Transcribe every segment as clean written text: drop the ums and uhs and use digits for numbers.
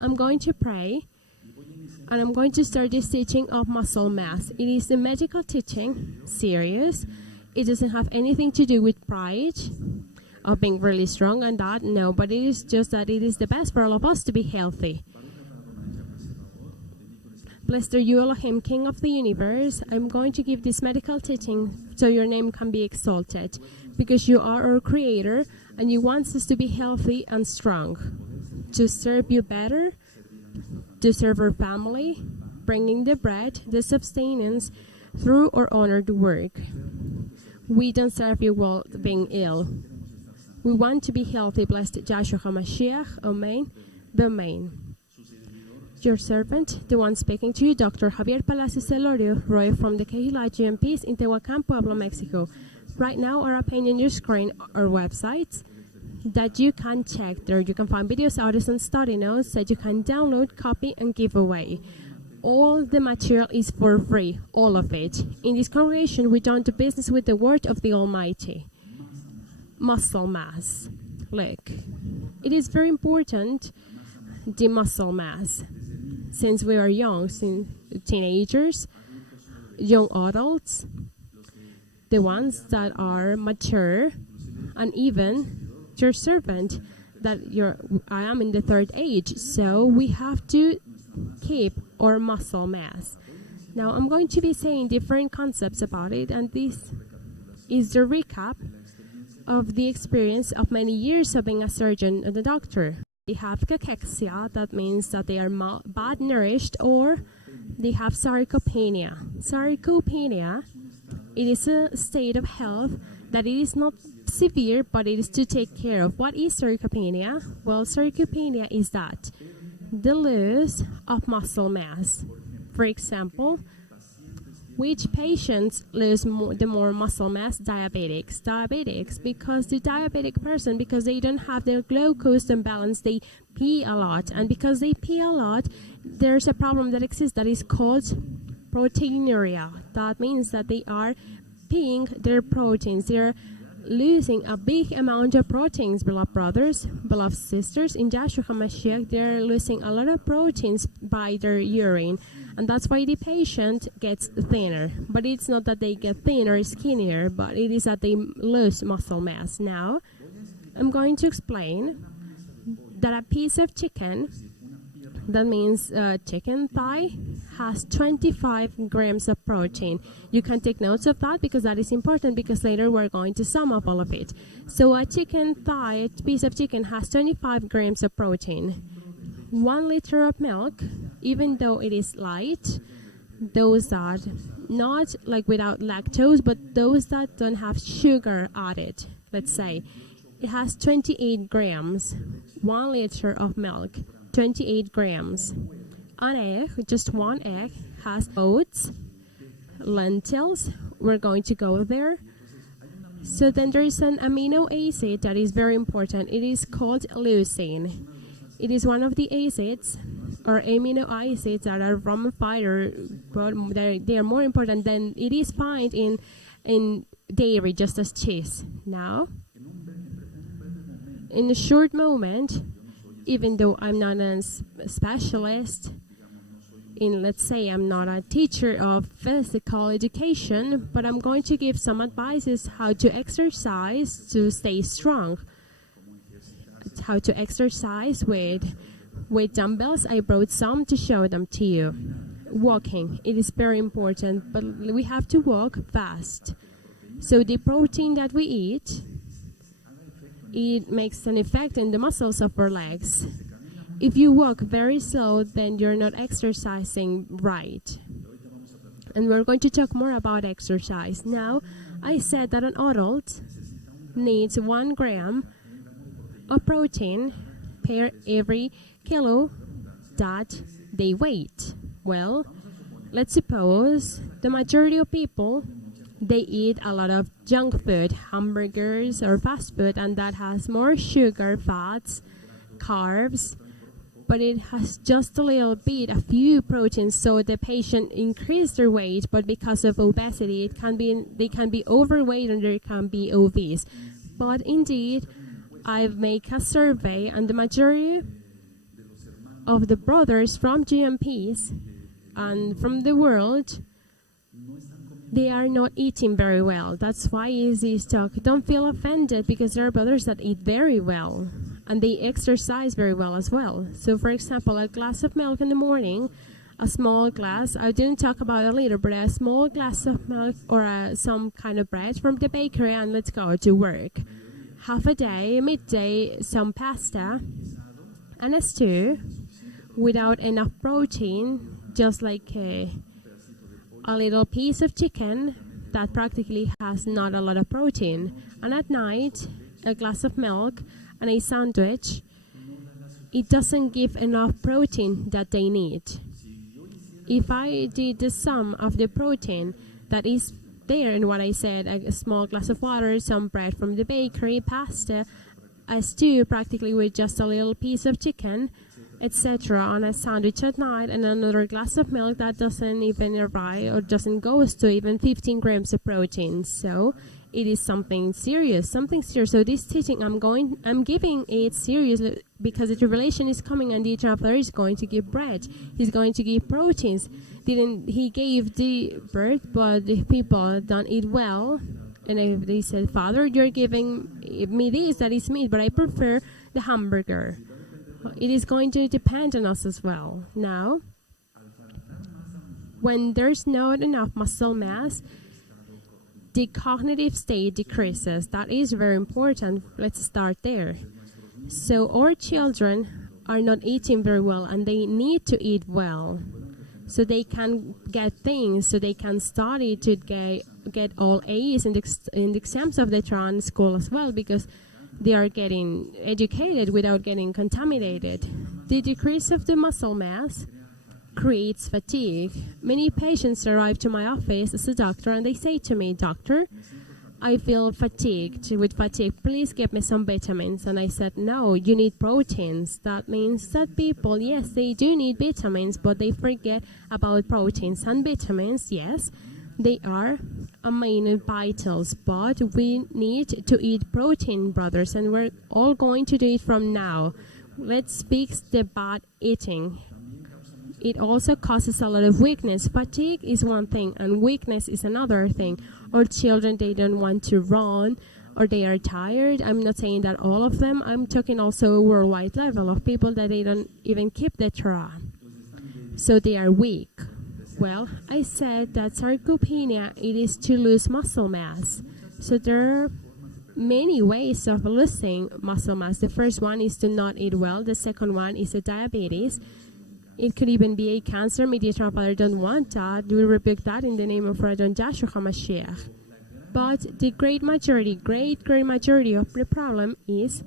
I'm going to pray, and I'm going to start this teaching of muscle mass. It is a medical teaching, serious. It doesn't have anything to do with pride of being really strong and that, no, but it is just that it is the best for all of us to be healthy. Blessed are you, Elohim, King of the universe. I'm going to give this medical teaching so your name can be exalted, because you are our creator and you want us to be healthy and strong, to serve you better, to serve our family, bringing the bread, the sustenance through our honored work. We don't serve you while being ill. We want to be healthy. Blessed Yahshua HaMashiach. Amen. Amen. Your servant, the one speaking to you, Dr. Javier Palacios Celorio, Roeh from the Kehila GMPs in Tehuacan, Pueblo, Mexico. Right now, our opinion on your screen are websites that you can check. There you can find videos, audios, and study notes that you can download, copy, and give away. All the material is for free, all of it. In this congregation, we don't do business with the word of the Almighty. Muscle mass. Look, it is very important, the muscle mass. Since we are young, since teenagers, young adults, the ones that are mature, and even your servant, that I am in the third age, so we have to keep our muscle mass. Now I'm going to be saying different concepts about it, and this is the recap of the experience of many years of being a surgeon and a doctor. They have cachexia, that means that they are bad nourished, or they have sarcopenia. Sarcopenia, it is a state of health that it is not severe, but it is to take care of. What is sarcopenia? Well, sarcopenia is that the loss of muscle mass. For example, which patients lose the more muscle mass? Diabetics. Diabetics, because the diabetic person, because they don't have their glucose imbalance, they pee a lot. And because they pee a lot, there's a problem that exists that is called proteinuria. That means that they are peeing their proteins. They're losing a big amount of proteins, beloved brothers, beloved sisters. In Yahshua HaMashiach, they're losing a lot of proteins by their urine. And that's why the patient gets thinner. But it's not that they get thinner, skinnier, but it is that they lose muscle mass. Now, I'm going to explain that a piece of chicken, that means chicken thigh, has 25 grams of protein. You can take notes of that because that is important, because later we're going to sum up all of it. So a chicken thigh, a piece of chicken, has 25 grams of protein. 1 liter of milk, even though it is light, those that, not like without lactose, but those that don't have sugar added, let's say, it has 28 grams. 1 liter of milk, 28 grams. An egg, just one egg, has oats, lentils. We're going to go there. So then there is an amino acid that is very important. It is called leucine. It is one of the acids or amino acids that are from fiber, but they are more important than it is found in dairy, just as cheese. Now, in a short moment, even though I'm not a specialist in, let's say, I'm not a teacher of physical education, but I'm going to give some advices how to exercise to stay strong. How to exercise with dumbbells. I brought some to show them to you. Walking, it is very important, but we have to walk fast. So the protein that we eat, it makes an effect in the muscles of our legs. If you walk very slow, then you're not exercising right. And we're going to talk more about exercise. Now, I said that an adult needs 1 gram of protein per every kilo that they weight. Well, let's suppose the majority of people, they eat a lot of junk food, hamburgers or fast food, and that has more sugar, fats, carbs, but it has just a little bit, a few proteins, so the patient increase their weight, but because of obesity, they can be overweight and they can be obese. But indeed, I've made a survey, and the majority of the brothers from GMPs and from the world, they are not eating very well. That's why easy talk. Don't feel offended because there are brothers that eat very well and they exercise very well as well. So for example, a glass of milk in the morning, a small glass, I didn't talk about a liter, but a small glass of milk or some kind of bread from the bakery and let's go to work. Half a day, midday, some pasta and a stew without enough protein, just like a little piece of chicken that practically has not a lot of protein. And at night, a glass of milk and a sandwich, it doesn't give enough protein that they need. If I did the sum of the protein that is there in what I said, a small glass of water, some bread from the bakery, pasta, a stew practically with just a little piece of chicken, etc., on a sandwich at night, and another glass of milk that doesn't even arrive or doesn't go to even 15 grams of protein. So it is something serious. So this teaching, I'm giving it seriously because the tribulation is coming and the traveler is going to give bread. He's going to give proteins. He gave the bird, but if people don't eat well, and if they said, Father, you're giving me this, that is meat, but I prefer the hamburger. It is going to depend on us as well. Now, when there's not enough muscle mass, the cognitive state decreases. That is very important. Let's start there. So our children are not eating very well and they need to eat well so they can get things, so they can study to get all A's in the exams of the Tron school as well, because they are getting educated without getting contaminated. The decrease of the muscle mass creates fatigue. Many patients arrive to my office as a doctor and they say to me, Doctor, I feel fatigued. With fatigue, please give me some vitamins. And I said, no, you need proteins. That means that people, yes, they do need vitamins, but they forget about proteins and vitamins, yes. They are amino vitals, but we need to eat protein, brothers, and we're all going to do it from now. Let's speak about eating. It also causes a lot of weakness. Fatigue is one thing, and weakness is another thing. Or children, they don't want to run, or they are tired. I'm not saying that all of them. I'm talking also a worldwide level of people that they don't even keep the Torah. So they are weak. Well, I said that sarcopenia, it is to lose muscle mass. So there are many ways of losing muscle mass. The first one is to not eat well. The second one is a diabetes. It could even be a cancer. Media Father don't want that. We rebuke that in the name of Radon Yahshua HaMashiach. But the great majority of the problem is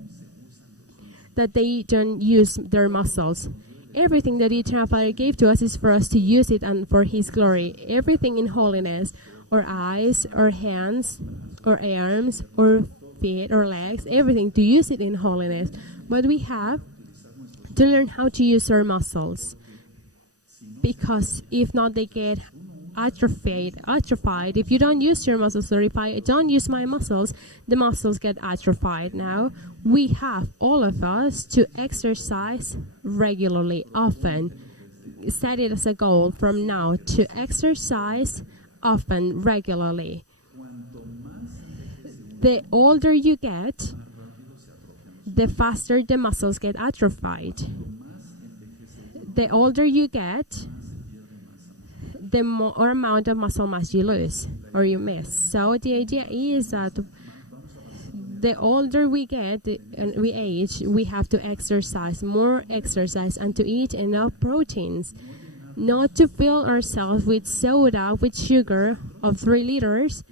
that they don't use their muscles. Everything that the Eternal Father gave to us is for us to use it and for His glory. Everything in holiness, or eyes, or hands, or arms, or feet, or legs, everything to use it in holiness. But we have to learn how to use our muscles, because if not, they get atrophied. If you don't use your muscles, or if I don't use my muscles, the muscles get atrophied. Now, we have, all of us, to exercise regularly, often. Set it as a goal from now, to exercise often, regularly. The older you get, the faster the muscles get atrophied. The older you get, the more amount of muscle mass you lose or you miss. So the idea is that the older we get and we age, we have to exercise, more exercise, and to eat enough proteins. Not to fill ourselves with soda, with sugar of 3 liters,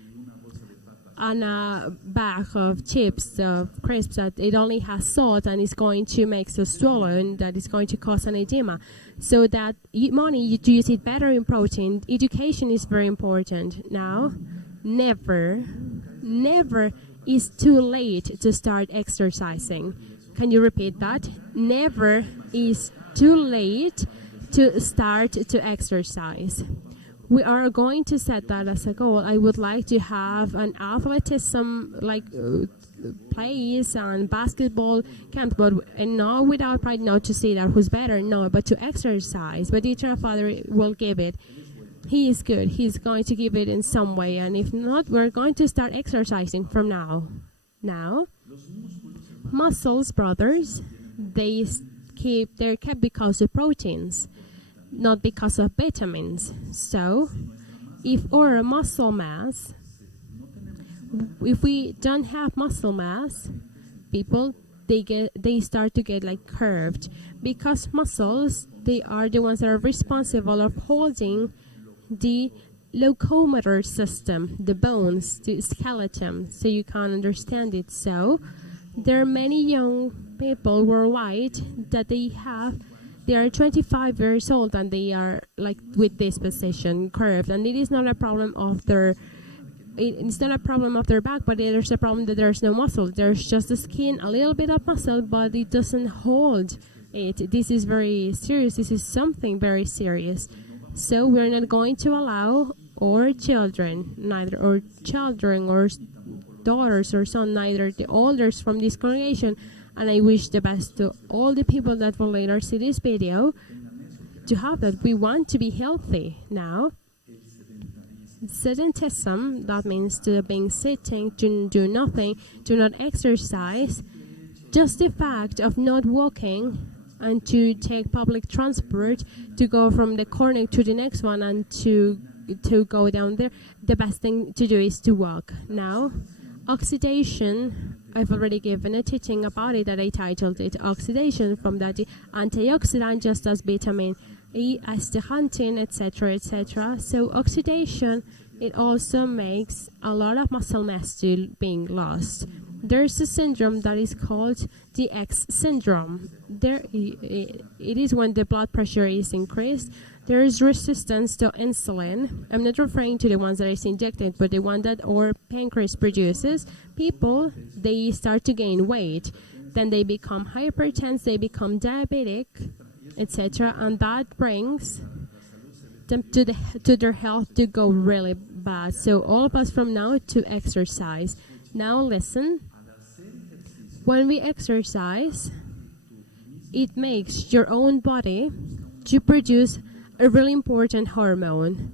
and a bag of chips, of crisps, that it only has salt and is going to make us swallow, and that is going to cause an edema. So that money, you use it better in protein. Education is very important. Now, never is too late to start exercising. Can you repeat that? Never is too late to start to exercise. We are going to set that as a goal. I would like to have an athleticism, like plays and basketball camps, but and not without pride, not to say that who's better, no, but to exercise. But the Eternal Father will give it. He is good. He's going to give it in some way, and if not, we're going to start exercising from now. Now, muscles, brothers, they're kept because of proteins, not because of vitamins. So, if we don't have muscle mass, people they start to get like curved, because muscles, they are the ones that are responsible of holding the locomotor system, the bones, the skeleton, so you can understand it. So there are many young people worldwide that they are 25 years old and they are like with this position curved, and it is not a problem of their back, but there's a problem that there's no muscle. There's just the skin, a little bit of muscle, but it doesn't hold it. This is very serious. This is something very serious. So we're not going to allow our children, or daughters or son, neither the elders from this congregation, and I wish the best to all the people that will later see this video, to have that. We want to be healthy. Now, sedentism, that means to being sitting, to do nothing, to not exercise, just the fact of not walking and to take public transport, to go from the corner to the next one and to go down there, the best thing to do is to walk. Now, oxidation, I've already given a teaching about it that I titled it Oxidation, from that antioxidant, just as vitamin E, astaxanthin, etc., etc. So oxidation, it also makes a lot of muscle mass being lost. There's a syndrome that is called the X syndrome. It is when the blood pressure is increased. There is resistance to insulin. I'm not referring to the ones that is injected, but the one that our pancreas produces. People, they start to gain weight. Then they become hypertense, they become diabetic, etc. And that brings them to their health to go really bad. So all of us from now to exercise. Now listen. When we exercise, it makes your own body to produce a really important hormone,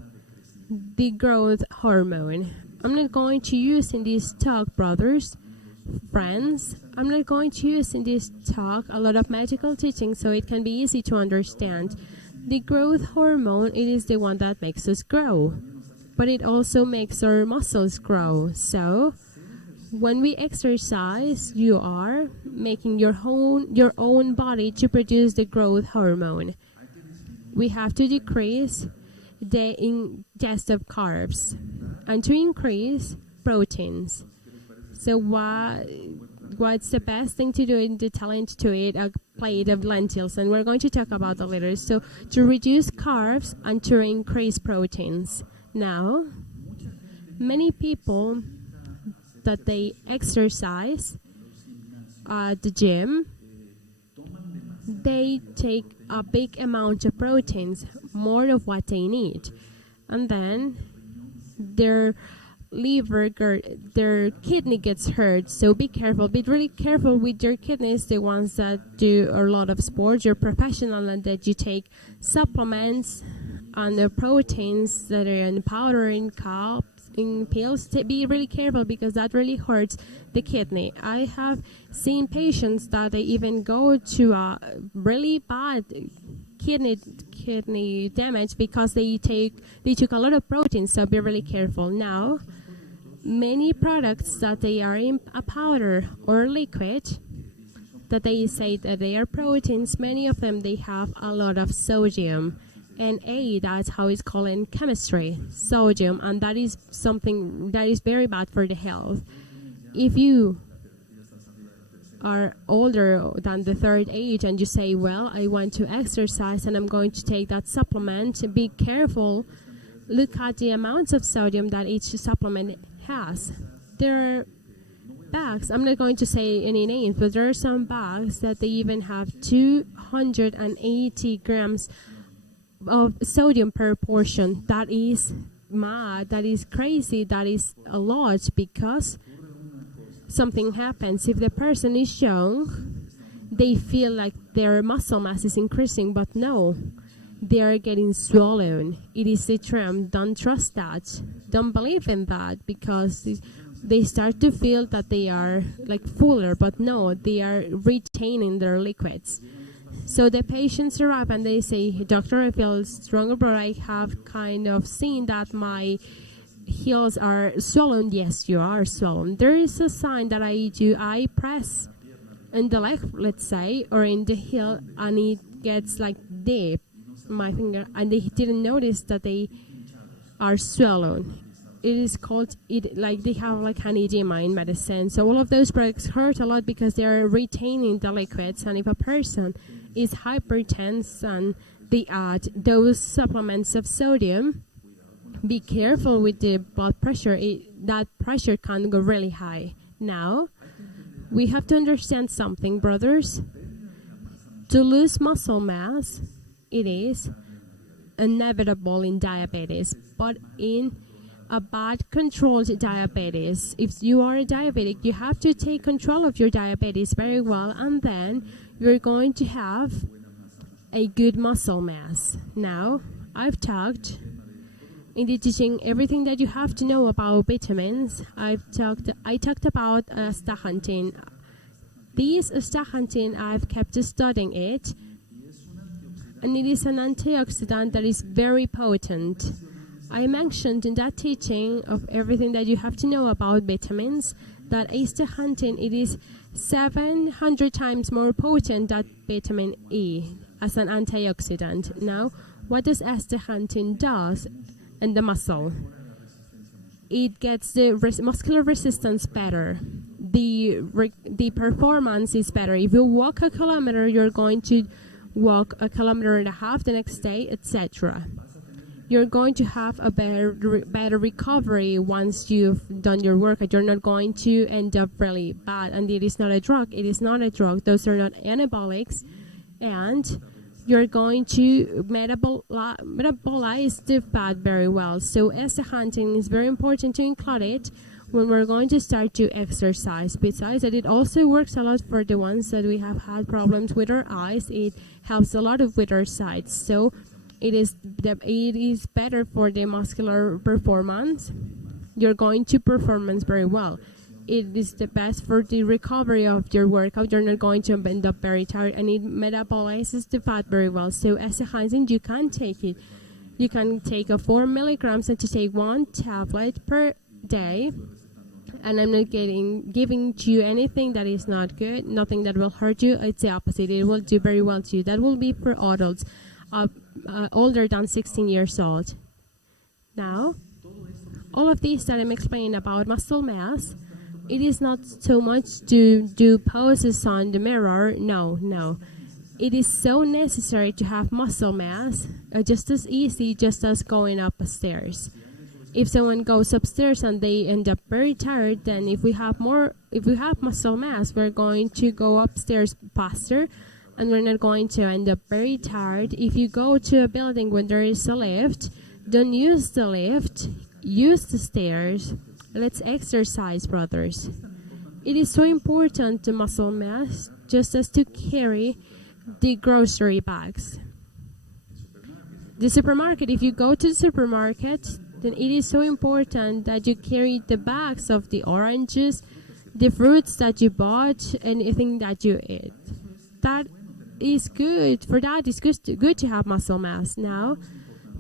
the growth hormone. I'm not going to use in this talk, brothers, friends, I'm not going to use in this talk a lot of medical teaching so it can be easy to understand. The growth hormone, it is the one that makes us grow, but it also makes our muscles grow. So when we exercise, you are making your own body to produce the growth hormone. We have to decrease the ingest of carbs and to increase proteins. So what's the best thing to do in the talent to eat a plate of lentils? And we're going to talk about the later. So to reduce carbs and to increase proteins. Now, many people that they exercise at the gym, they take a big amount of proteins, more of what they need, and then their kidney gets hurt. So be careful, be really careful with your kidneys, the ones that do a lot of sports, you're professional, and that you take supplements and the proteins that are in powder, in cups, in pills. To be really careful, because that really hurts the kidney. I have seen patients that they even go to a really bad kidney damage because they took a lot of protein. So be really careful. Now, many products that they are in a powder or liquid that they say that they are proteins, many of them they have a lot of sodium. And that's how it's called in chemistry, sodium, and that is something that is very bad for the health. If you are older than the third age and you say, well, I want to exercise and I'm going to take that supplement, be careful. Look at the amounts of sodium that each supplement has. There are bags, I'm not going to say any names, but there are some bags that they even have 280 grams of sodium per portion. That is mad, that is crazy, that is a lot, because something happens. If the person is young, they feel like their muscle mass is increasing, but no, they are getting swollen. It is a trend. Don't trust that. Don't believe in that, because they start to feel that they are like fuller, but no, they are retaining their liquids. So the patients arrive and they say, "Doctor, I feel stronger, but I have kind of seen that my heels are swollen." Yes, you are swollen. There is a sign that I do. I press in the leg, let's say, or in the heel, and it gets like deep, my finger, and they didn't notice that they are swollen. It is called it, like they have like an edema in medicine. So all of those products hurt a lot because they are retaining the liquids. And if a person is hypertense and they add those supplements of sodium, be careful with the blood pressure. That pressure can go really high. Now, we have to understand something, brothers. To lose muscle mass, it is inevitable in diabetes, but in a bad controlled diabetes, if you are a diabetic, you have to take control of your diabetes very well, and then you're going to have a good muscle mass. Now, I've talked in the teaching everything that you have to know about vitamins. I talked about astaxanthin. This astaxanthin, I've kept studying it, and it is an antioxidant that is very potent. I mentioned in that teaching of everything that you have to know about vitamins that astaxanthin, it is 700 times more potent than vitamin E as an antioxidant. Now, what does astaxanthin does in the muscle? It gets the muscular resistance better. The performance is better. If you walk a kilometer, you're going to walk a kilometer and a half the next day, etc. You're going to have a better recovery once you've done your workout. You're not going to end up really bad. And it is not a drug. It is not a drug. Those are not anabolics. And you're going to metabolize the fat very well. So astaxanthin is very important to include it when we're going to start to exercise. Besides that, it also works a lot for the ones that we have had problems with our eyes. It helps a lot with our sight. So it is better for the muscular performance. You're going to performance very well. It is the best for the recovery of your workout. You're not going to end up very tired, and it metabolizes the fat very well. So astaxanthin, you can take it. You can take 4 milligrams and to take 1 tablet per day. And I'm not giving to you anything that is not good, nothing that will hurt you. It's the opposite. It will do very well to you. That will be for adults older than 16 years old. Now, all of this that I'm explaining about muscle mass, it is not so much to do poses on the mirror. No. It is so necessary to have muscle mass, just as easy, just as going up a stairs. If someone goes upstairs and they end up very tired, then if we have muscle mass, we're going to go upstairs faster, and we're not going to end up very tired. If you go to a building when there is a lift, don't use the lift, use the stairs. Let's exercise, brothers. It is so important to muscle mass, just as to carry the grocery bags. The supermarket, if you go to the supermarket, then it is so important that you carry the bags of the oranges, the fruits that you bought, anything that you eat. That is good. For that, it's good to have muscle mass. Now,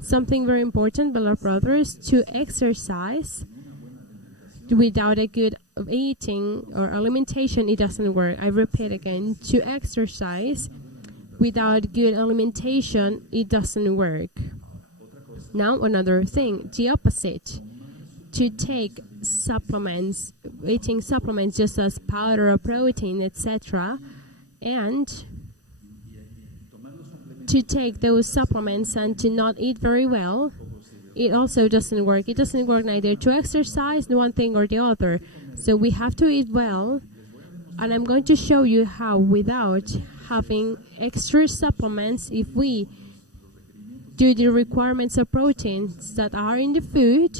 something very important, beloved brothers, to exercise without a good eating or alimentation, it doesn't work. I repeat again, to exercise without good alimentation, it doesn't work. Now, another thing, the opposite. To take supplements, eating supplements just as powder or protein, etc., and to take those supplements and to not eat very well, it also doesn't work. It doesn't work neither to exercise, one thing or the other. So we have to eat well, and I'm going to show you how, without having extra supplements, if we do the requirements of proteins that are in the food,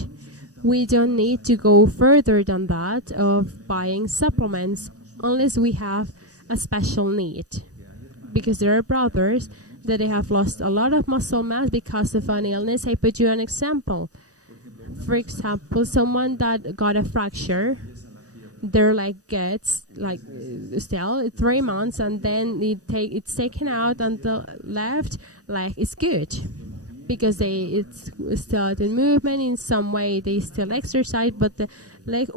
we don't need to go further than that of buying supplements unless we have a special need. Because there are brothers that they have lost a lot of muscle mass because of an illness. I put you an example. For example, someone that got a fracture, their leg gets still 3 months, and then it's taken out, and the left leg is good because it's still in movement in some way. They still exercise, but the leg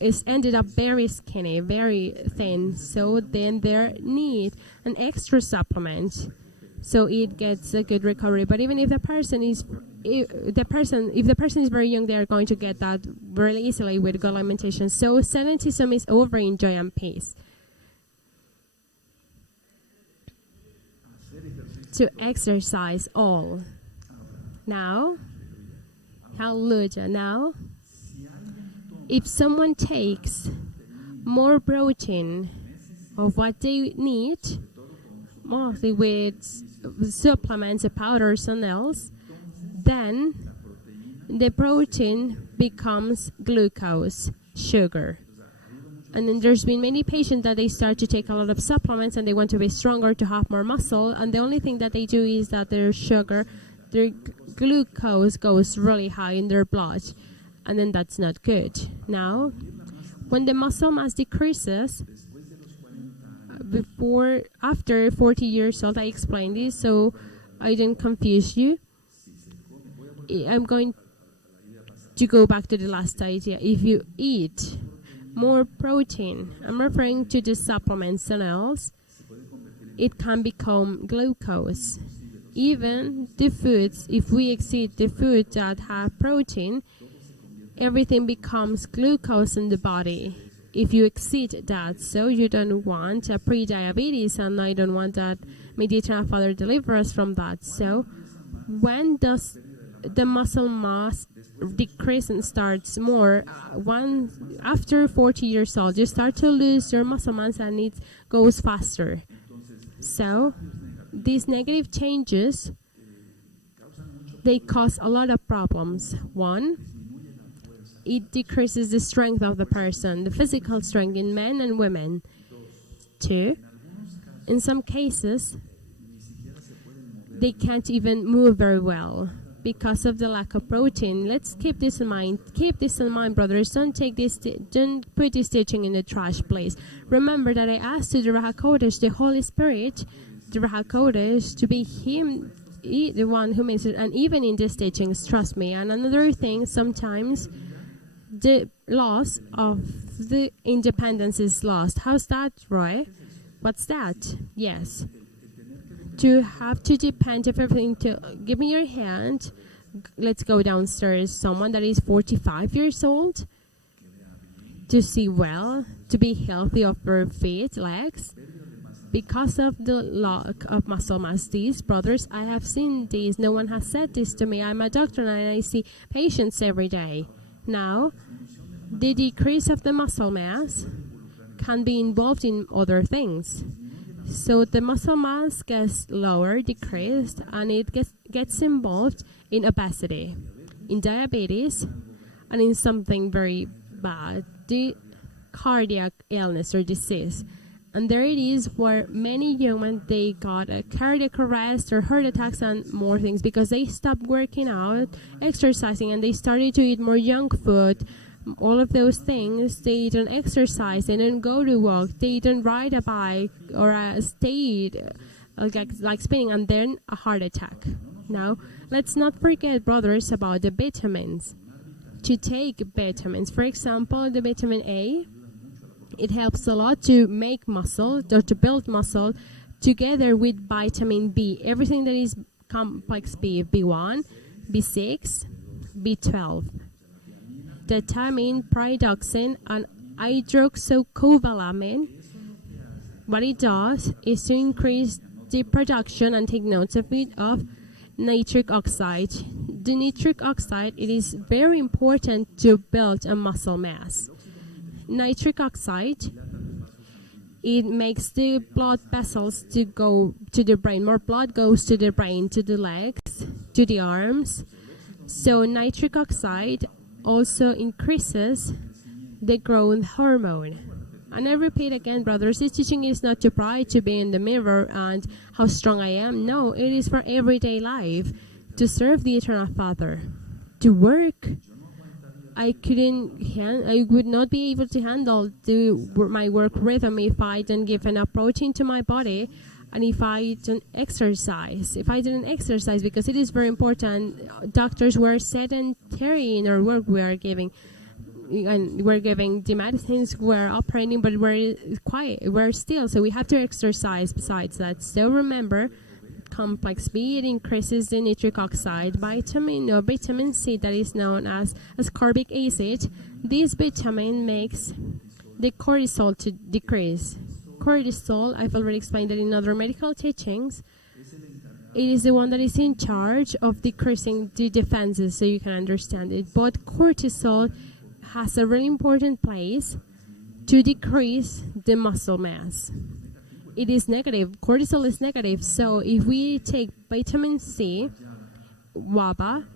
is ended up very skinny, very thin. So then they need an extra supplement, so it gets a good recovery. But even if the person is very young, they are going to get that very easily with good alimentation. So sedentism is over in joy and peace. To exercise all. Now, hallelujah. Now, if someone takes more protein of what they need, mostly with supplements, powders, and else, then the protein becomes glucose, sugar. And then there's been many patients that they start to take a lot of supplements and they want to be stronger, to have more muscle, and the only thing that they do is that their glucose goes really high in their blood, and then that's not good. Now, when the muscle mass decreases, after 40 years old, I explained this so I don't confuse you. I'm going to go back to the last idea. If you eat more protein, I'm referring to the supplements and else, it can become glucose. Even the foods, if we exceed the food that have protein, everything becomes glucose in the body. If you exceed that, so you don't want a pre-diabetes, and I don't want that. May the Eternal Father deliver us from that. So when does the muscle mass decrease and starts more? After 40 years old, you start to lose your muscle mass and it goes faster. So these negative changes, they cause a lot of problems. One, it decreases the strength of the person, the physical strength in men and women. Two, in some cases, they can't even move very well because of the lack of protein. Let's keep this in mind. Keep this in mind, brothers. Don't put this teaching in the trash, please. Remember that I asked the Roeh HaKodesh, the Holy Spirit, the Roeh HaKodesh, to be Him, the one who makes it. And even in these teachings, trust me. And another thing, sometimes the loss of the independence is lost. How's that, Roy? What's that? Yes. To have to depend of everything, to give me your hand, let's go downstairs. Someone that is 45 years old, to see well, to be healthy of her feet, legs, because of the lack of muscle mass. These brothers, I have seen these. No one has said this to me. I'm a doctor and I see patients every day. Now, the decrease of the muscle mass can be involved in other things. So the muscle mass gets lower, decreased, and it gets involved in obesity, in diabetes, and in something very bad, the cardiac illness or disease. And there it is where many young men, they got a cardiac arrest or heart attacks and more things because they stopped working out, exercising, and they started to eat more junk food. All of those things, they don't exercise, they don't go to walk, they don't ride a bike or stay like spinning, and then a heart attack. Now, let's not forget, brothers, about the vitamins. To take vitamins, for example, the vitamin A, it helps a lot to make muscle or to build muscle, together with vitamin B. Everything that is complex B, B1, B6, B12. The thiamine, pyridoxine, and hydroxycobalamin, what it does is to increase the production, and take notes of it, of nitric oxide. The nitric oxide, it is very important to build a muscle mass. Nitric oxide, it makes the blood vessels to go to the brain. More blood goes to the brain, to the legs, to the arms. So nitric oxide also increases the growth hormone. And I repeat again, brothers, this teaching is not to pride to be in the mirror and how strong I am. No, it is for everyday life, to serve the Eternal Father, to work. I would not be able to handle my work rhythm if I don't give enough protein to my body, and if I don't exercise. If I didn't exercise, because it is very important. Doctors were sedentary in our work we are giving. And we're giving the medicines, we're operating, but we're quiet, we're still, so we have to exercise besides that. So remember, complex B, it increases the nitric oxide, vitamin C, that is known as ascorbic acid. This vitamin makes the cortisol to decrease. Cortisol, I've already explained that in other medical teachings. It is the one that is in charge of decreasing the defenses, so you can understand it. But cortisol has a really important place to decrease the muscle mass. It is negative. Cortisol is negative. So if we take vitamin C, guava,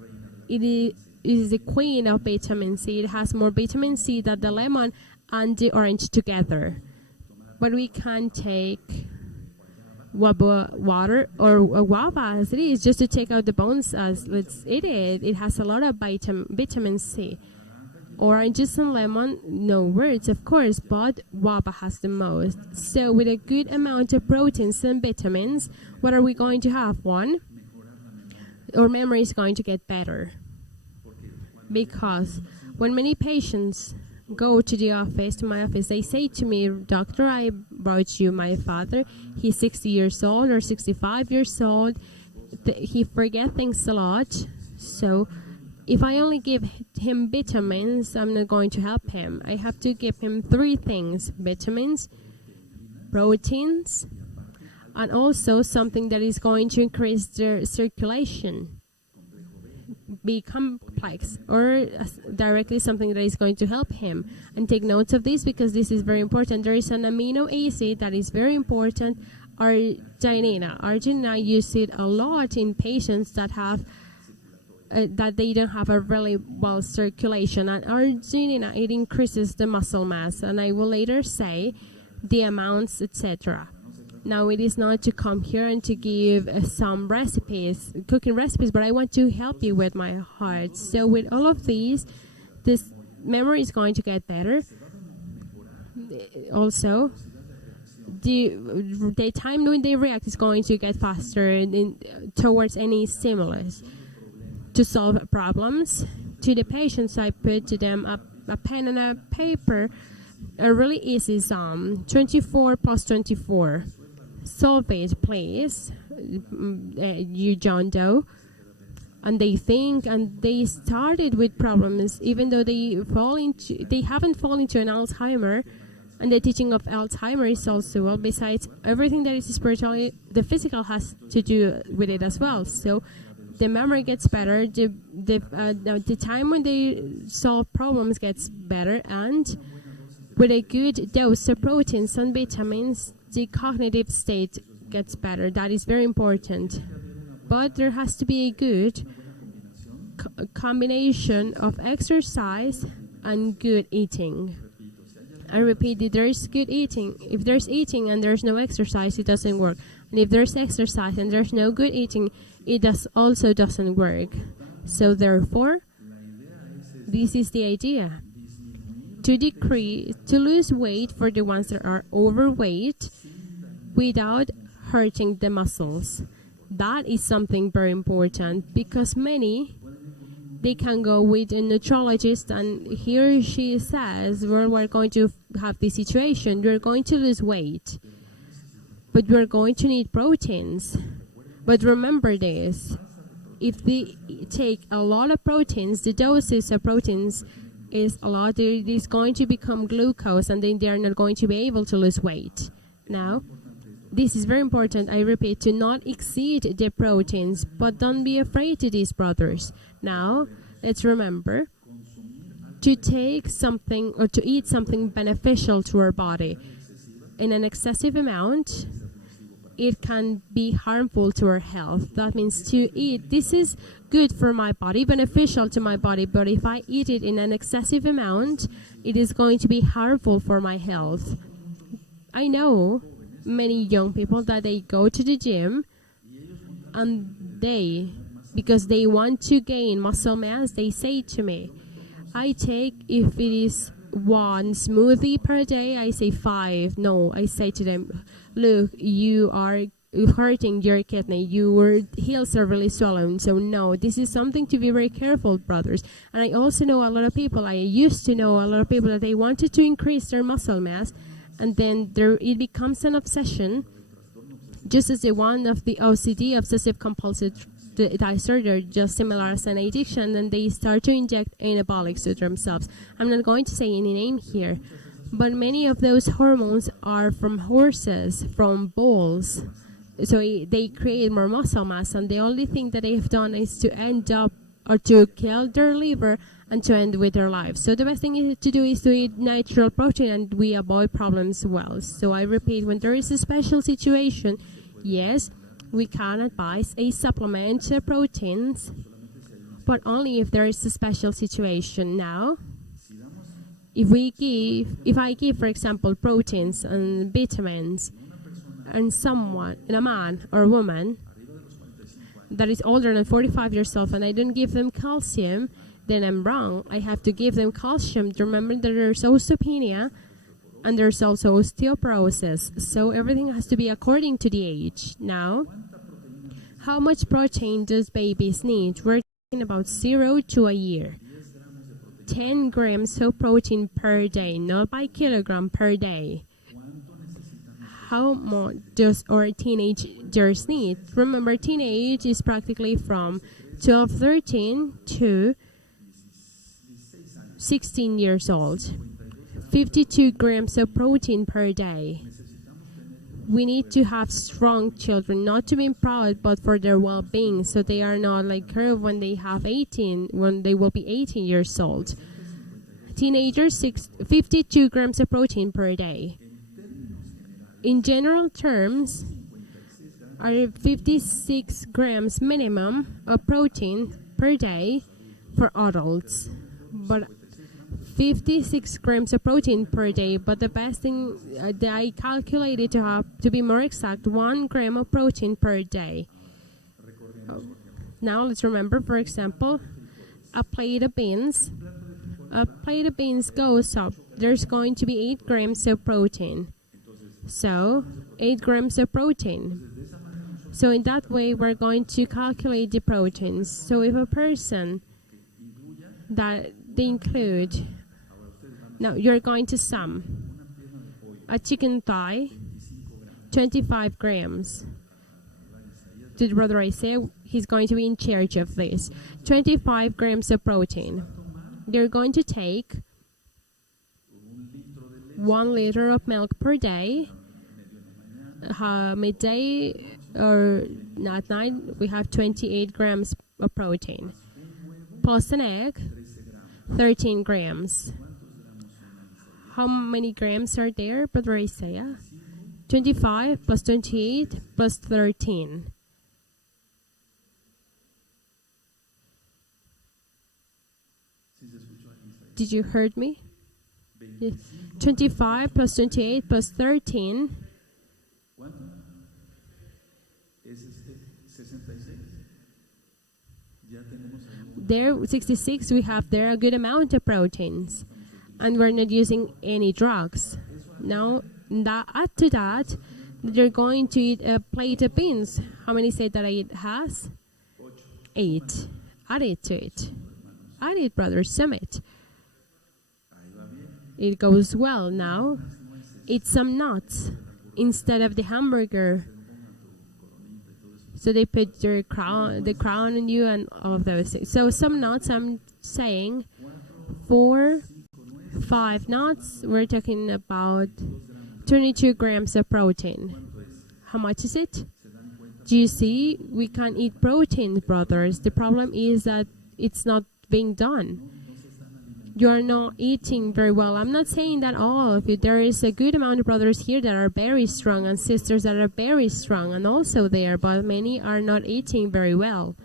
it is the queen of vitamin C. It has more vitamin C than the lemon and the orange together. But we can take water or guava as it is, just to take out the bones as let's eat it. It has a lot of vitamin C. Oranges and lemon, no words, of course, but guava has the most. So with a good amount of proteins and vitamins, what are we going to have? One, our memory is going to get better. Because when many patients go to my office, they say to me, "Doctor, I brought you my father. He's 60 years old or 65 years old. He forgets things a lot. So if I only give him vitamins, I'm not going to help him. I have to give him 3 things: vitamins, proteins, and also something that is going to increase their circulation. Be complex, or directly something that is going to help him." And take notes of this, because this is very important. There is an amino acid that is very important, arginine. Arginine, I use it a lot in patients that have that they don't have a really well circulation. And arginine, it increases the muscle mass, and I will later say the amounts, etc. Now, it is not to come here and to give some recipes, cooking recipes, but I want to help you with my heart. So with all of these, this memory is going to get better. Also, the time when they react is going to get faster towards any stimulus. To solve problems, to the patients, I put to them a pen and a paper, a really easy sum, 24 plus 24. Solve it, please, you John Doe. And they think, and they started with problems, even though they haven't fallen into an Alzheimer. And the teaching of Alzheimer is also, well, besides everything that is spiritual, the physical has to do with it as well. So the memory gets better, the time when they solve problems gets better, and with a good dose of proteins and vitamins, the cognitive state gets better. That is very important. But there has to be a good combination of exercise and good eating. I repeat, if there is good eating, if there's eating and there's no exercise, it doesn't work. And if there's exercise and there's no good eating, it also doesn't work. So therefore, this is the idea. To lose weight for the ones that are overweight without hurting the muscles. That is something very important, because many, they can go with a nutritionist, and here she says, we're going to have this situation, you're going to lose weight, but we're going to need proteins. But remember this, if they take a lot of proteins, the doses of proteins is a lot, it is going to become glucose, and then they are not going to be able to lose weight. Now, this is very important, I repeat, to not exceed the proteins, but don't be afraid to these, brothers. Now, let's remember to take something or to eat something beneficial to our body in an excessive amount. it can be harmful to our health. That means to eat, this is good for my body, beneficial to my body, but if I eat it in an excessive amount, it is going to be harmful for my health. I know many young people that they go to the gym and because they want to gain muscle mass, they say to me, I take, if it is 1 smoothie per day, I say 5. No, I say to them, look, you are hurting your kidney. Your heels are really swollen. So no, this is something to be very careful, brothers. And I also know a lot of people, I used to know a lot of people that they wanted to increase their muscle mass, and then it becomes an obsession, just as the one of the OCD, obsessive compulsive disorder, just similar as an addiction, and they start to inject anabolics to themselves. I'm not going to say any name here, but many of those hormones are from horses, from bulls. So they create more muscle mass, and the only thing that they've done is to end up or to kill their liver and to end with their life. So the best thing to do is to eat natural protein, and we avoid problems well. So I repeat, when there is a special situation, yes, we can advise a supplement to proteins, but only if there is a special situation. Now, if I give, for example, proteins and vitamins, and a man or a woman that is older than 45 years old, and I don't give them calcium, then I'm wrong. I have to give them calcium. Remember that there's osteopenia and there's also osteoporosis. So everything has to be according to the age. Now, how much protein does babies need? We're talking about 0 to a year. 10 grams of protein per day, not by kilogram, per day. How much does our teenagers need? Remember, teenage is practically from 12, 13 to 16 years old. 52 grams of protein per day. We need to have strong children, not to be proud, but for their well-being, so they are not like curve when they will be 18 years old. Teenagers, 52 grams of protein per day. In general terms, are 56 grams minimum of protein per day for adults. But 56 grams of protein per day, but the best thing that I calculated to be more exact, 1 gram of protein per day. Now let's remember, for example, a plate of beans. A plate of beans goes up. There's going to be 8 grams of protein. So 8 grams of protein. So in that way, we're going to calculate the proteins. So if a person that they include, now you're going to sum a chicken thigh, 25 grams. To Brother Isaiah, he's going to be in charge of this. 25 grams of protein. They're going to take 1 liter of milk per day. Midday or at night, we have 28 grams of protein. Plus an egg, 13 grams. How many grams are there, Brother Isaiah? 25 plus 28 plus 13. Did you heard me? Yes. 25 plus 28 plus 13. There, 66, we have there a good amount of proteins. And we're not using any drugs. Now, add to that, you're going to eat a plate of beans. How many say that it has? 8. Add it to it. Add it, brother, sum it. It goes well. Now, eat some nuts instead of the hamburger. So they put the crown on you and all of those things. So some nuts, I'm saying 4, 5 nuts, we're talking about 22 grams of protein. How much is it? Do you see? We can eat protein, brothers. The problem is that it's not being done. you are not eating very well. I'm not saying that all of you. There is a good amount of brothers here that are very strong and sisters that are very strong and also there, but many are not eating very well.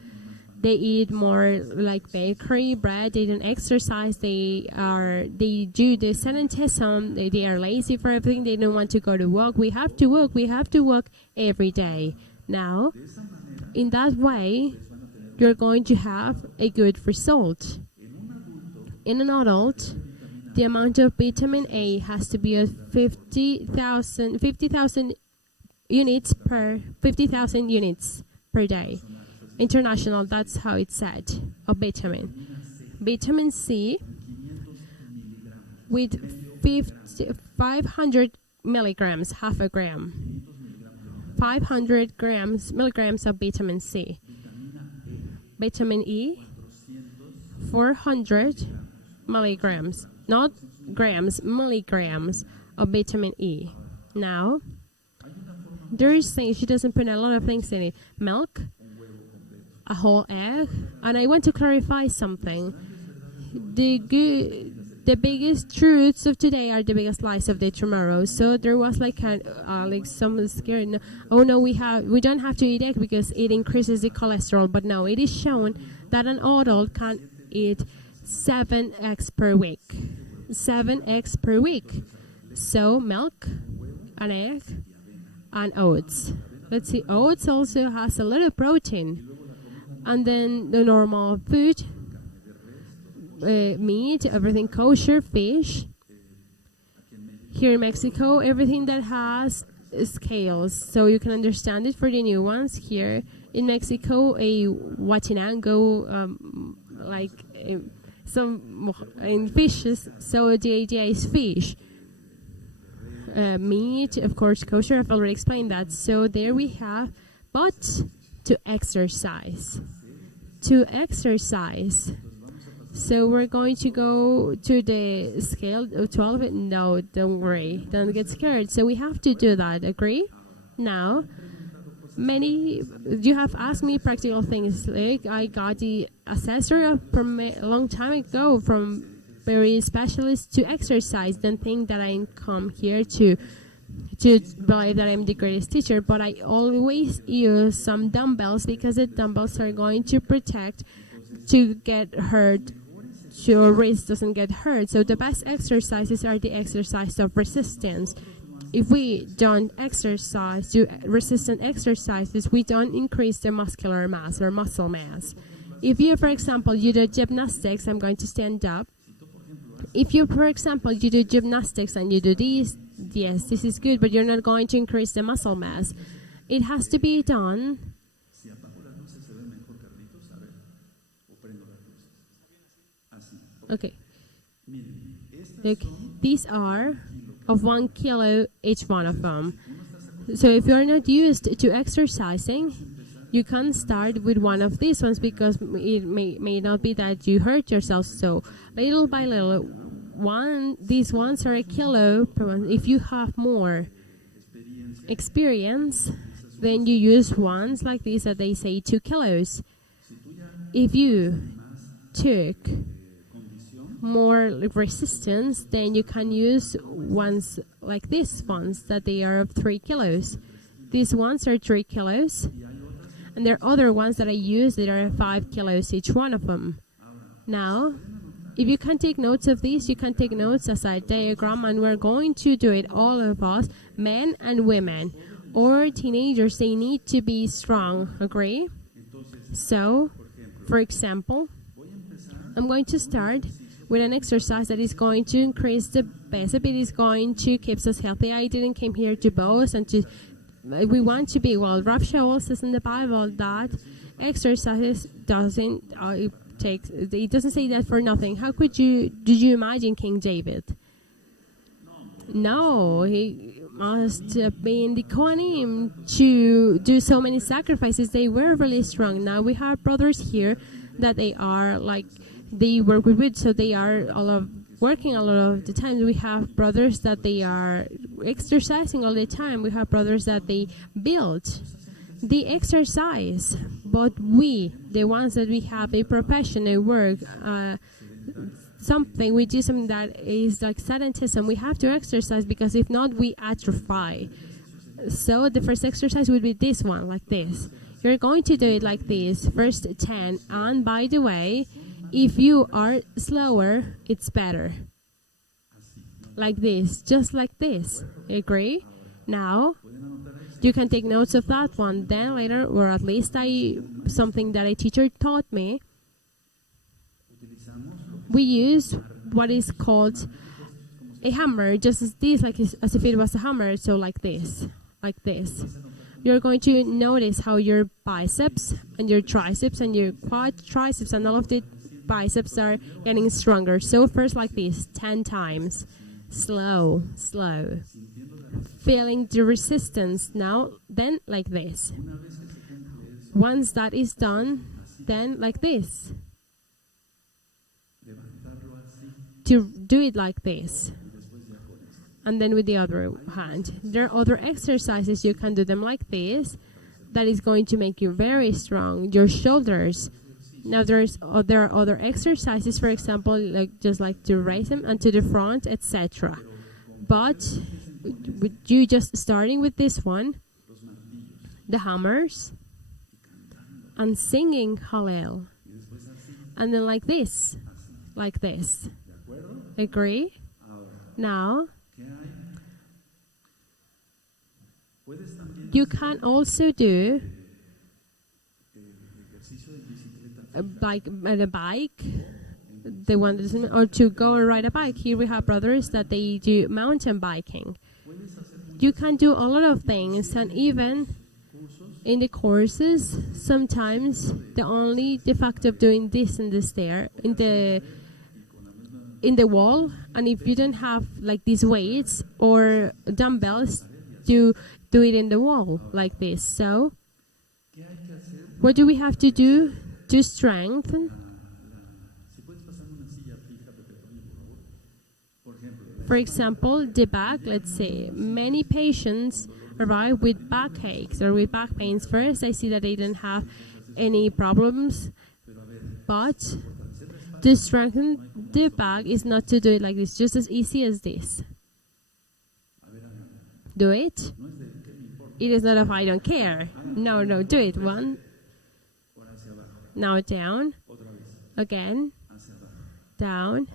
They eat more like bakery, bread. They don't exercise. They do the sedentism. They are lazy for everything. They don't want to go to work. We have to work. We have to work every day. Now, in that way, you're going to have a good result. In an adult, the amount of vitamin A has to be at 50,000 units per 50,000 units per day. International, that's how it's said, of vitamin. Vitamin C with 500 milligrams, half a gram. 500 milligrams of vitamin C. Vitamin E, 400 milligrams, not grams, milligrams of vitamin E. Now, there's things, she doesn't put a lot of things in it. Milk, a whole egg, and I want to clarify something. The biggest truths of today are the biggest lies of the tomorrow. So there was like someone scared. No, oh no, we don't have to eat egg because it increases the cholesterol. But no, it is shown that an adult can eat 7 eggs per week. 7 eggs per week. So milk, an egg, and oats. Let's see, oats also has a little protein. And then the normal food, meat, everything kosher, fish. Here in Mexico, everything that has scales, so you can understand it for the new ones. Here in Mexico, a huachinango, some in fishes, so the idea is fish. Meat, of course, kosher, I've already explained that. So there we have, but to exercise. So we're going to go to the scale of 12. No, don't worry. Don't get scared. So we have to do that. Agree? Now, you have asked me practical things. Like I got the assessor from a long time ago from very specialists to exercise. Don't think that I come here to believe that I'm the greatest teacher, but I always use some dumbbells because the dumbbells are going to protect to get hurt, so your wrist doesn't get hurt. So the best exercises are the exercise of resistance. If we don't exercise, do resistant exercises, we don't increase the muscular mass or muscle mass. If you, for example, you do gymnastics, I'm going to stand up. If you, for example, you do gymnastics and you do these, yes, this is good, but you're not going to increase the muscle mass. It has to be done. Okay. Look, these are of 1 kilo each one of them. So if you're not used to exercising, you can start with one of these ones because it may not be that you hurt yourself. So little by little, these ones are 1 kilo per one. If you have more experience, then you use ones like these that they say 2 kilos. If you took more resistance, then you can use ones like these ones that they are of 3 kilos. These ones are 3 kilos. And there are other ones that I use that are 5 kilos each one of them. Now, if you can take notes of these, you can take notes as a diagram, and we're going to do it, all of us, men and women, or teenagers. They need to be strong, agree? So, for example, I'm going to start with an exercise that is going to increase the base. It is going to keep us healthy. I didn't come here to boast and to... We want to be, well, Rav Shaul says in the Bible that exercise doesn't it doesn't say that for nothing. How did you imagine King David? No, he must have been the Kohanim to do so many sacrifices. They were really strong. Now we have brothers here that they are like, they work with wood, so they are working a lot of the time. We have brothers that they are exercising all the time. We have brothers that they build. They exercise. But we, the ones that we have a professional work, something. We do something that is like sedentarism. We have to exercise because if not, we atrophy. So the first exercise would be this one, like this. You're going to do it like this, first 10. And by the way, if you are slower, it's better. Like this, just like this. Agree? Now, you can take notes of that one. Then later, or at least something that a teacher taught me, we use what is called a hammer, just as this, like as if it was a hammer. So like this, like this. You're going to notice how your biceps and your triceps and your quad triceps and all of the biceps are getting stronger. So first like this, 10 times. Slow, slow. Feeling the resistance now, then like this. Once that is done, then like this. To do it like this. And then with the other hand. There are other exercises, you can do them like this. That is going to make you very strong. Your shoulders. Now there are other exercises, for example, like just like to raise them and to the front, etc. But with you just starting with this one, the hammers, and singing Hallel. And then like this. Agree? Now, you can also do like a bike, the one that doesn't, or to go and ride a bike. Here we have brothers that they do mountain biking. You can do a lot of things, and even in the courses, sometimes the fact of doing this and this there in the wall, and if you don't have like these weights or dumbbells, you do it in the wall like this. So what do we have to do to strengthen? For example, the back, let's say many patients arrive with backaches or with back pains. First, I see that they don't have any problems, but to strengthen the back is not to do it like this, just as easy as this. Do it. It is not if I don't care. No, do it. One. Now down. Again. Down.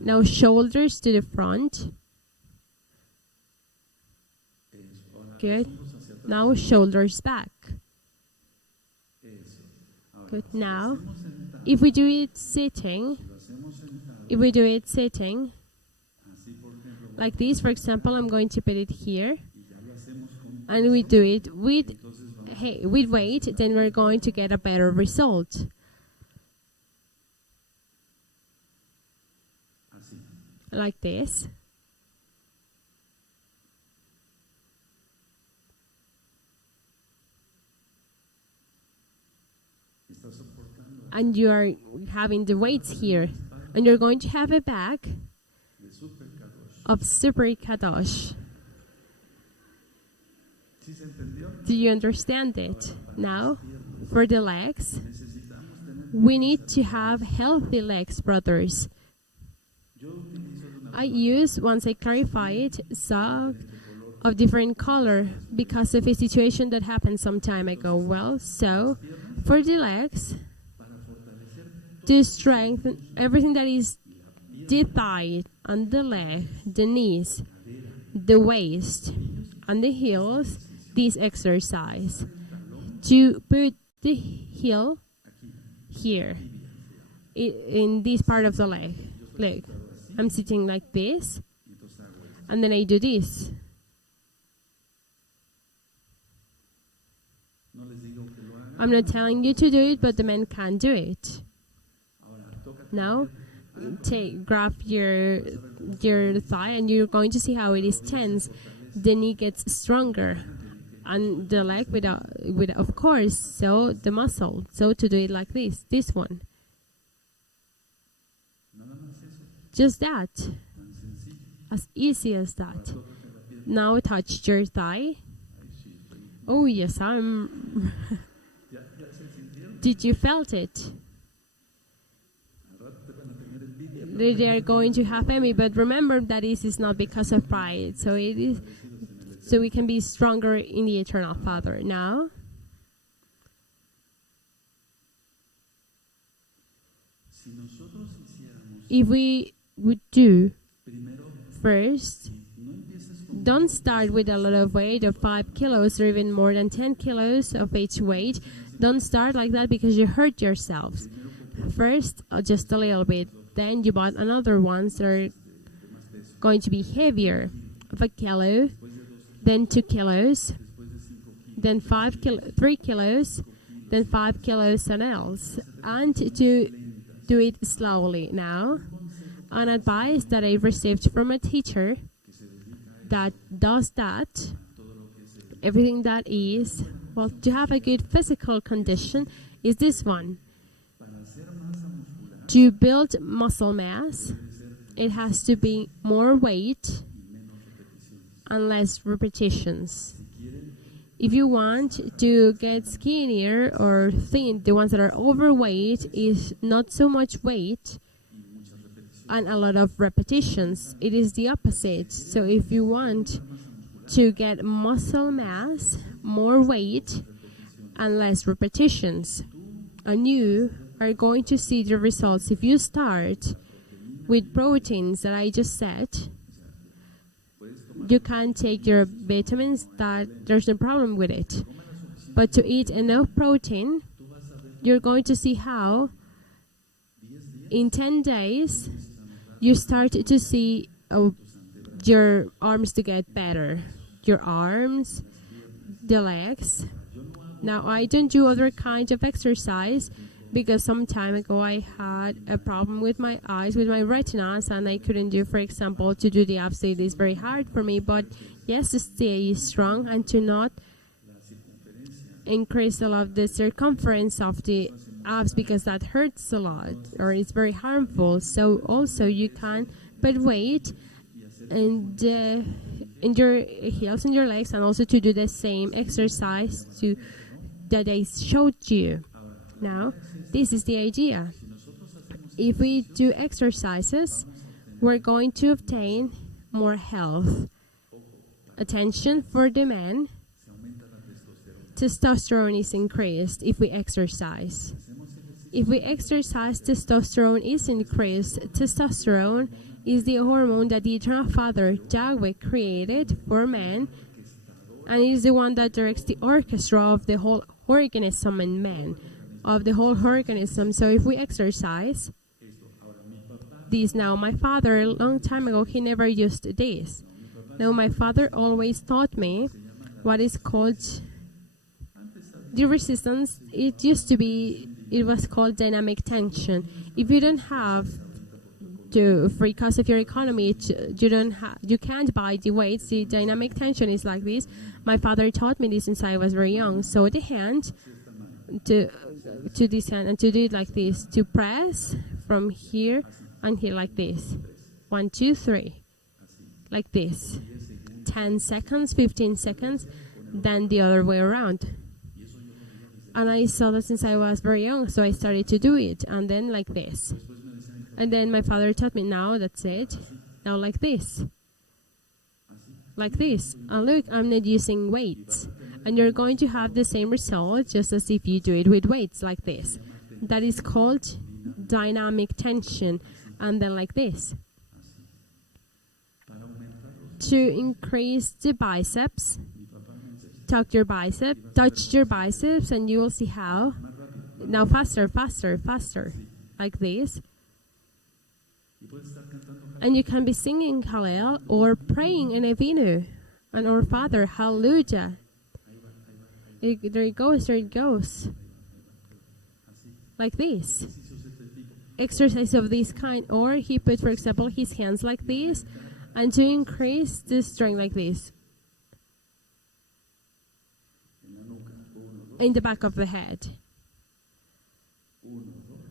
Now shoulders to the front. Good. Now shoulders back. Good. Now, if we do it sitting, like this, for example, I'm going to put it here, and we do it with weight, then we're going to get a better result. Like this. And you are having the weights here. And you're going to have a back of Super Kadosh. Do you understand it? Now, for the legs, we need to have healthy legs, brothers. I use, once I clarify it, socks of different color because of a situation that happened some time ago. Well, so for the legs, to strengthen everything that is the thigh and the leg, the knees, the waist, and the heels, this exercise. To put the heel here, in this part of the leg. Look, I'm sitting like this, and then I do this. I'm not telling you to do it, but the men can do it. Now, grab your thigh, and you're going to see how it is tense. The knee gets stronger, and the leg with of course, so the muscle. So to do it like this one. Just that, as easy as that. Now touch your thigh. Oh yes, I'm. Did you felt it? they're going to have envy. But remember that this is not because of pride. So it is, so we can be stronger in the eternal Father. Now, if we would do first, don't start with a lot of weight of 5 kilos or even more than 10 kilos of each weight. Don't start like that because you hurt yourselves. First, just a little bit. Then you bought another ones that are going to be heavier of a kilo, then 2 kilos, then 3 kilos, then 5 kilos and else. And to do it slowly. Now, an advice that I received from a teacher that does that, everything that is, well, to have a good physical condition is this one. To build muscle mass, it has to be more weight and less repetitions. If you want to get skinnier or thin, the ones that are overweight is not so much weight and a lot of repetitions. It is the opposite. So if you want to get muscle mass, more weight, and less repetitions, and you are going to see the results. If you start with proteins that I just said, you can take your vitamins, that there's no problem with it. But to eat enough protein, you're going to see how in 10 days you start to see your arms to get better. Your arms, the legs. Now, I don't do other kinds of exercise because some time ago I had a problem with my eyes, with my retinas, and I couldn't do, for example, to do the abs. It is very hard for me, but yes, to stay strong and to not increase a lot of the circumference of the abs because that hurts a lot or it's very harmful. So also you can put weight and in your heels and your legs, and also to do the same exercise that I showed you. Now, this is the idea. If we do exercises, we're going to obtain more health. Attention for the men. Testosterone is increased if we exercise. If we exercise, testosterone is increased. Testosterone is the hormone that the Eternal Father, Yahweh, created for man, and it is the one that directs the orchestra of the whole organism in man, of the whole organism. So if we exercise, this now, my father, a long time ago, he never used this. Now, my father always taught me what is called the resistance. It used to be, it was called dynamic tension. If you don't have to, because of your economy, you can't buy the weights. The dynamic tension is like this. My father taught me this since I was very young. So the hand to this hand and to do it like this, to press from here and here like this. 1, 2, 3, like this. 10 seconds, 15 seconds, then the other way around. And I saw that since I was very young, so I started to do it, and then like this. And then my father taught me, now that's it. Now like this. Like this. And look, I'm not using weights. And you're going to have the same result just as if you do it with weights like this. That is called dynamic tension. And then like this. To increase the biceps, touch your biceps, and you will see how. Now faster, faster, faster. Like this. And you can be singing Hallel or praying in Avinu and Our Father, Hallelujah. There it goes, there it goes. Like this. Exercise of this kind. Or he put, for example, his hands like this, and to increase the strength like this. In the back of the head.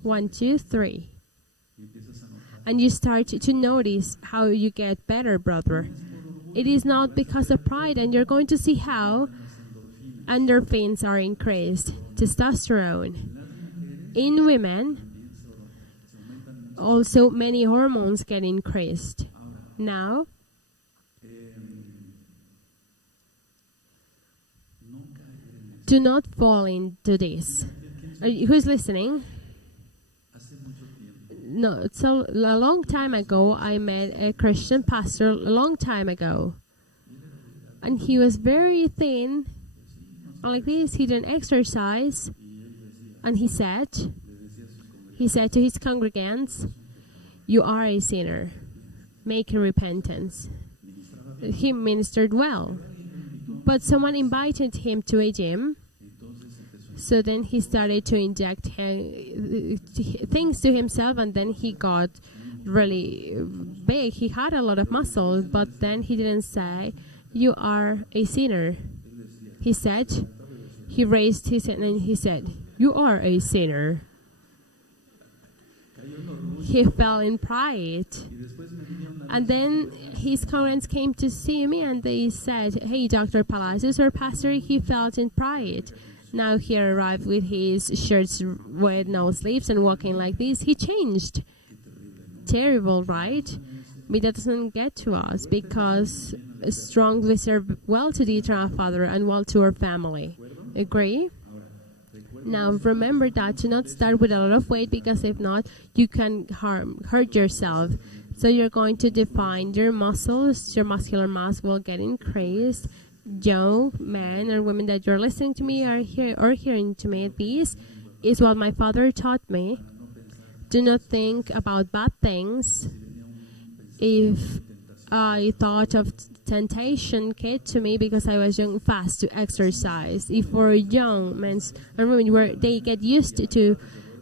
1, 2, 3. And you start to notice how you get better, brother. It is not because of pride, and you're going to see how endorphins are increased. Testosterone. In women, also many hormones get increased. Now, do not fall into this. Who's listening? No, so a long time ago, I met a Christian pastor a long time ago. And he was very thin, like this. He didn't exercise. And he said to his congregants, "You are a sinner. Make a repentance." He ministered well. But someone invited him to a gym. So then he started to inject things to himself, and then he got really big. He had a lot of muscle, but then he didn't say, "You are a sinner." He said, he raised his hand and he said, "You are a sinner." He fell in pride. And then his parents came to see me and they said, "Hey, Dr. Palacios, our pastor, he felt in pride. Now he arrived with his shirts with no sleeves and walking like this. He changed." Terrible, right? But that doesn't get to us because strong we serve well to the eternal Father and well to our family. Agree? Now remember that do not start with a lot of weight, because if not, you can hurt yourself. So you're going to define your muscles, your muscular mass will get increased. Young men or women that you're listening to me or hearing to me, this is what my father taught me. Do not think about bad things. If I thought of temptation came to me because I was young, fast to exercise. If for young men and women where they get used to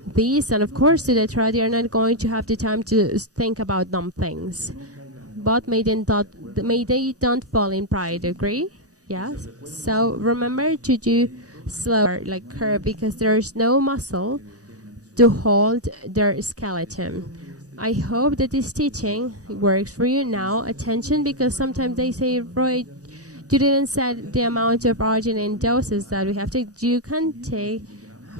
these, and of course to the try, they are not going to have the time to think about dumb things. But may they don't fall in pride. Agree? Yes. So remember to do slower, like curve, because there is no muscle to hold their skeleton. I hope that this teaching works for you now. Attention, because sometimes they say, "Roy, you didn't set the amount of arginine doses that we have to." You can take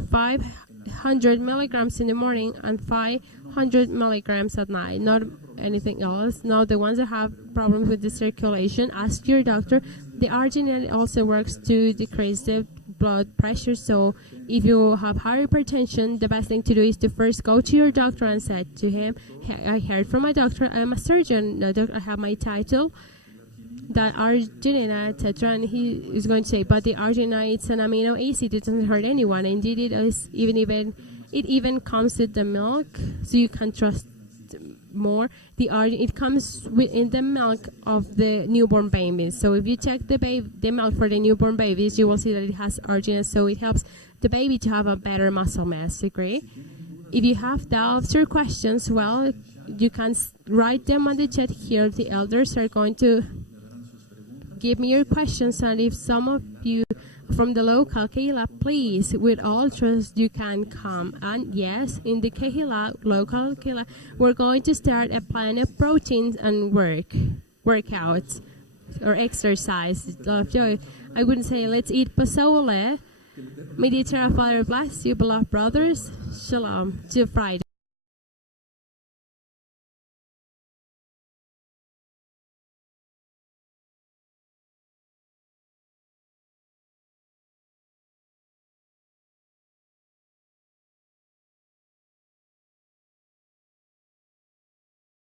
500 milligrams in the morning and 500 milligrams at night, not anything else. Now, the ones that have problems with the circulation, ask your doctor. The arginine also works to decrease the blood pressure. So if you have hypertension, the best thing to do is to first go to your doctor and say to him, "Hey, I heard from my doctor, I'm a surgeon, I have my title, that arginine, etc." And he is going to say, "But the arginine, it's an amino acid, it doesn't hurt anyone. Indeed, it even comes with the milk, so you can trust more. It comes in the milk of the newborn babies. So if you check the milk for the newborn babies, you will see that it has arginine, so it helps the baby to have a better muscle mass." Agree? If you have doubts or questions, well, you can write them on the chat here. The elders are going to give me your questions, and if some of you from the local Kehila, please, with all trust, you can come. And yes, in the local Kehila, we're going to start a plan of proteins and workouts or exercise. Love joy. I wouldn't say let's eat pozole. May the eternal Father bless you, beloved brothers. Shalom. To Friday.